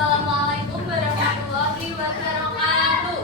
Assalamualaikum warahmatullahi wabarakatuh.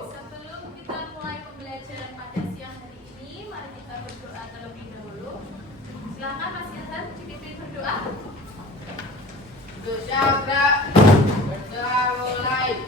Sebelum kita mulai pembelajaran pada siang hari ini, mari kita berdoa terlebih dahulu. Silakan Mas Yansan dipimpin berdoa. Berdoa mulai.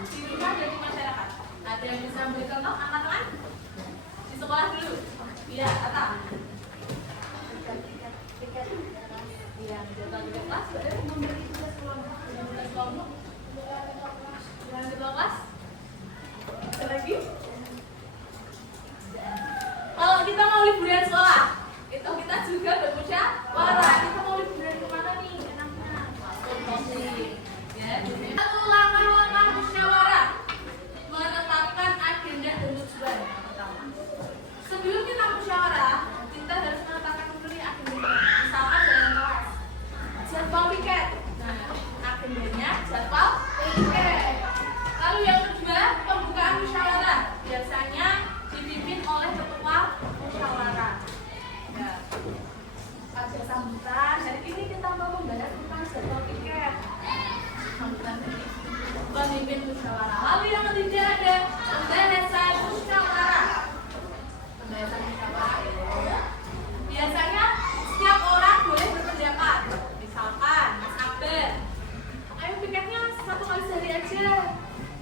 di rumah dan di masyarakat. Ada yang bisa beri contoh anak-anak di sekolah dulu? Iya, Tata. Iya, jadwal kelas, memberi tugas kelompok, tugas kelompok, dengan ketua kelas. Ada lagi? Kalau kita mau liburan sekolah, itu kita juga bermusyawarah. Kita mau liburan kemana nih? Enaknya ya. Satu langkah-langkah musyawarah, menetapkan agenda dan tujuan pertama. Sebelum kita musyawarah, kita harus menetapkan dulu nih agenda. Misalkan dalam kelas, jadwal piket. Nah, agendanya jadwal piket. Lalu yang kedua, pembukaan musyawarah. Biasanya dipimpin oleh ketua musyawarah. Ya. Ada sambutan. Hari ini kita mau membahas tentang jadwal piket. Sambutan dari pemimpin musyawarah. Lalu yang ketiga ada pembahasan musyawarah. Pembahasan musyawarah itu biasanya setiap orang boleh berpendapat. Misalkan Mas Akbar, ayo piketnya 1 kali sehari aja.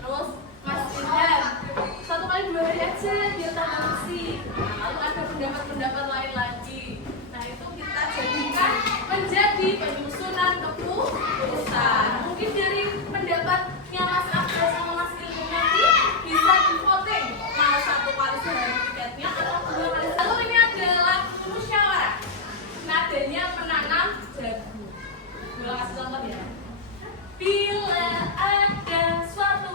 Terus Mas Indra, 1 kali 2 hari aja biar tambah bersih. Nah, lalu ada pendapat-pendapat lain lagi. Nah, itu kita jadikan menjadi penyusunan keputusan. Mungkin dari pendapatnya Mas Akbar sama Mas Ilham nanti bisa di voting mau 1 kali sehari piketnya atau 2 kali. Lalu ini adalah musyawarah. Nadanya menanam jagung. Gue kasih contoh ya. Bila ada suatu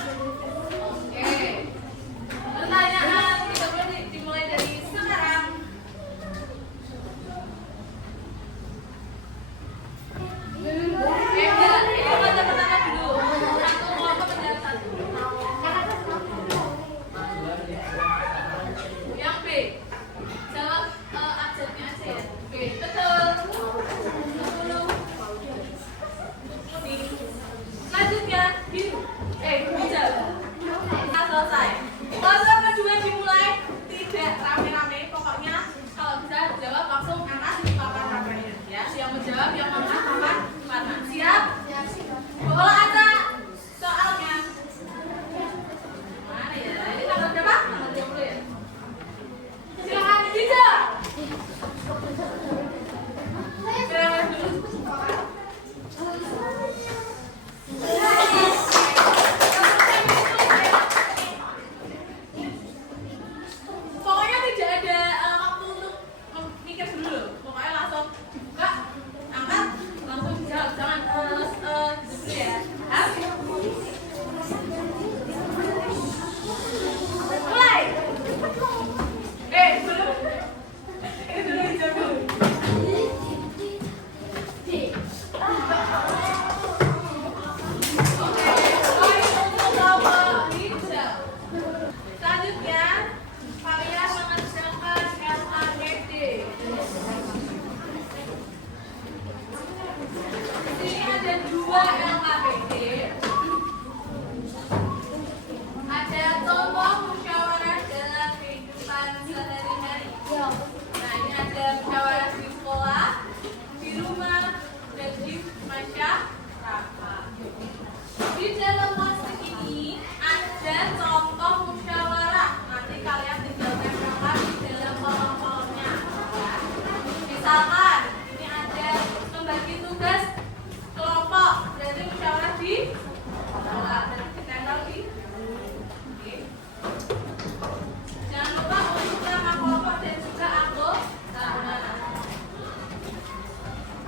Oke. Pertanyaan kita boleh dimulai dari sekarang. Ini baca pertama dulu. Satu kelompok menjawab satu. Yang B. Jawab abjadnya aja ya. B. Betul. 10. B. Selanjutnya hijau. Kita selesai. Kelompok kedua dimulai tidak rame-rame. Pokoknya kalau bisa jawab langsung atas di papan warnanya. Ya, yang menjawab yang mana papan warna. Siap? Bola aja soalnya. Mana ya? Ini tanggal berapa? Tanggal 20 ya? Silakan hijau. Silakan dulu. Pokoknya tidak ada waktu untuk mikir dulu. Pokoknya langsung buka, angkat, langsung jawab. Jangan dulu ya. Mulai. Belum. Ini dulu hijau dulu. Oke, poin untuk kelompok hijau. Selanjutnya, kalian mengerjakan LAGD. Di sini ada 2 LAGD. Ada contoh musyawarah dalam kehidupan sehari-hari. Nah, ini ada musyawarah di sekolah, di rumah, dan di masyarakat. Di dalam masjid ini ada contoh musyawarah. Nanti kalian tinggal tempelkan di dalam kolom-kolomnya. Misalkan ini ada membagi tugas kelompok, berarti musyawarah di sekolah, berarti ditempel di. Oke. Jangan lupa untuk nama kelompok dan juga anggota.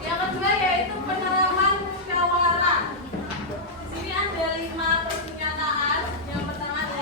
Yang kedua yaitu penerapan musyawarah. Di sini ada 5 pernyataan. Yang pertama adalah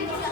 Indonesia.